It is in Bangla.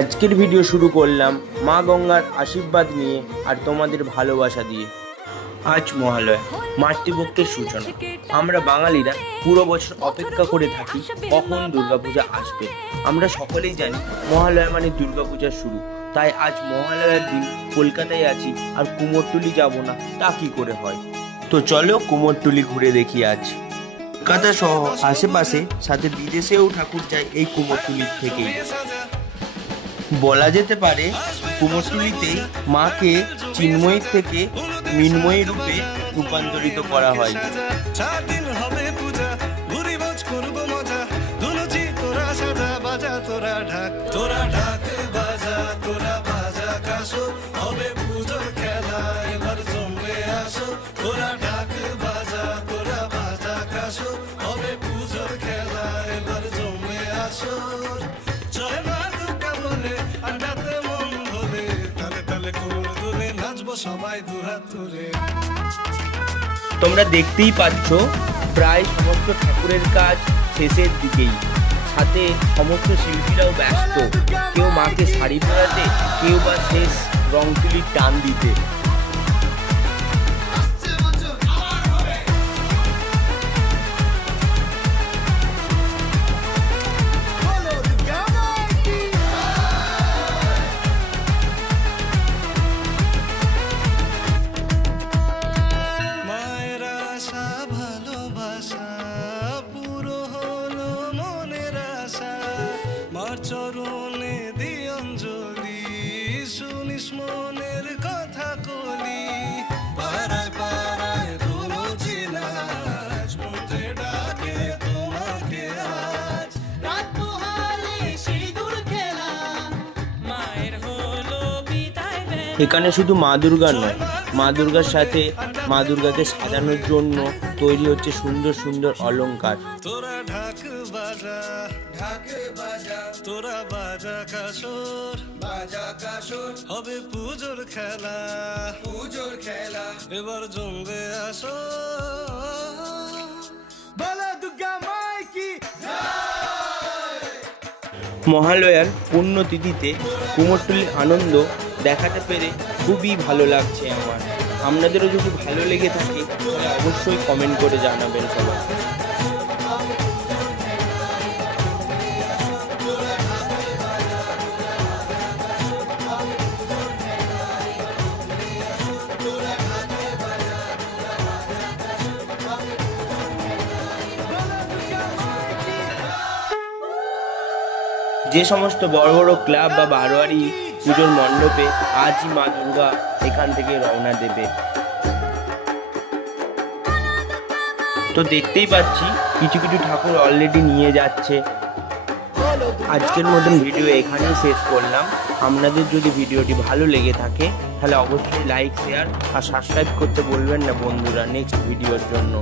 আজকের ভিডিও শুরু করলাম মা গঙ্গার আশীর্বাদ নিয়ে আর তোমাদের ভালোবাসা দিয়ে। আজ মহালয়া, মাতৃপক্ষের সূচনা। আমরা বাঙালিরা পুরো বছর অপেক্ষা করে থাকি কখন দুর্গাপূজা আসবে। আমরা সকলেই জানি মহালয়া মানে দুর্গাপূজার শুরু। তাই আজ মহালয়ার দিন কলকাতায় আছি আর কুমোরটুলি যাব না তা কি করে হয়। তো চলো কুমোরটুলি ঘুরে দেখি আজ। কলকাতা সহ আশেপাশে সাথে বিদেশেও ঠাকুর যায় এই কুমোরটুলির থেকেই। বলা যেতে পারে কুমোরটুলিতে মাকে চিন্ময়ীর থেকে মৃন্ময়ী রূপে রূপান্তরিত করা হয়। তোমরা দেখতেই পাচ্ছ প্রায় সমস্ত ঠাকুরের কাজ শেষের দিকেই, সাথে সমস্ত শিল্পীরাও ব্যস্ত, কেউ মাকে শাড়ি পরাতে, কেউ বা শেষ রং তুলির টান দিতে। চরণে দি অঞ্জলি, শুনিস মনের কথা কলি, পাড়ায় পাড়ায় ধুলো চিনাজ, মন্ত্রে ডাকে তোমাকে আজ, রাত পোহালে সিঁদুর খেলা, মায়ের হলো বিদায় বেলা। এখানে শুধু মা দুর্গার নয়, মা দুর্গার সাথে মা দুর্গাকে সাজানোর জন্য তৈরি হচ্ছে সুন্দর সুন্দর অলংকার। তোরা ঢাক বাজা, ঢাক বাজা, তোরা বাজা কাসর, বাজা কাসর, হবে পুজোর খেলা, পুজোর খেলা, এবার জমবে আসো। বলো দুর্গা মাই কি জয়। মহালয়ার পুণ্যতিথিতে কুমোরটুলির আনন্দ দেখাতে পেরে খুবই ভালো লাগছে আমার। আপনাদেরও যদি ভালো লেগে থাকে তাহলে অবশ্যই কমেন্ট করে জানাবেন সবাই। যে সমস্ত বড় বড় ক্লাব বা বারোয়ারি পুজোর মণ্ডপে আজই মা দুর্গা এখান থেকে রওনা দেবে। তো দেখতেই পাচ্ছি কিছু কিছু ঠাকুর অলরেডি নিয়ে যাচ্ছে। আজকের মতন ভিডিও এখানেই শেষ করলাম। আপনাদের যদি ভিডিওটি ভালো লেগে থাকে তাহলে অবশ্যই লাইক, শেয়ার আর সাবস্ক্রাইব করতে বলবেন না বন্ধুরা নেক্সট ভিডিওর জন্য।